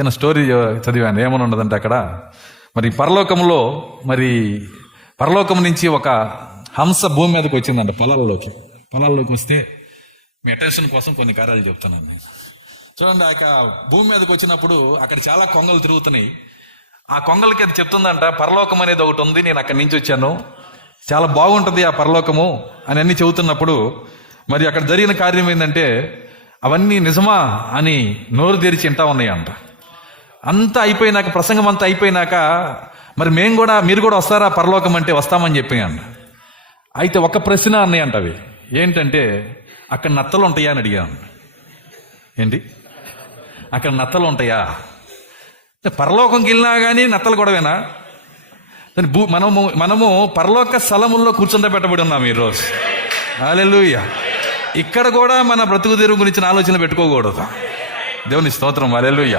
చిన్న స్టోరీ చదివాను. ఏమని ఉండదంటే అక్కడ మరి పరలోకం నుంచి ఒక హంస భూమి మీదకి వచ్చిందంట. పొలాల్లోకి వస్తే మీ అటెన్షన్ కోసం కొన్ని కార్యాలు చెప్తానండి నేను. చూడండి, భూమి మీదకి వచ్చినప్పుడు అక్కడ చాలా కొంగలు తిరుగుతున్నాయి. ఆ కొంగలకి అది చెప్తుందంట, పరలోకం అనేది ఒకటి ఉంది, నేను అక్కడి నుంచి వచ్చాను, చాలా బాగుంటుంది ఆ పరలోకము అని అన్ని చెబుతున్నప్పుడు మరి అక్కడ జరిగిన కార్యం ఏంటంటే అవన్నీ నిజమా అని నోరు తెరిచి వింటా ఉన్నాయంట. అంతా అయిపోయినాక, ప్రసంగం అంతా అయిపోయినాక మరి మీరు కూడా వస్తారా పరలోకం అంటే వస్తామని చెప్పాను. అయితే ఒక ప్రశ్న అన్నాయంట. అవి ఏంటంటే, అక్కడ నత్తలు ఉంటాయా అని అడిగాను. ఏంటి, అక్కడ నత్తలు ఉంటాయా? పరలోకంకి వెళ్ళినా కానీ నత్తలు గొడవేనా? మనము పరలోక స్థలముల్లో కూర్చుండబెట్టబడి ఉన్నాం ఈరోజు. హల్లెలూయా. ఇక్కడ కూడా మన బ్రతుకు తెరువు గురించిన ఆలోచన పెట్టుకోకూడదు. దేవుని స్తోత్రం. హల్లెలూయా.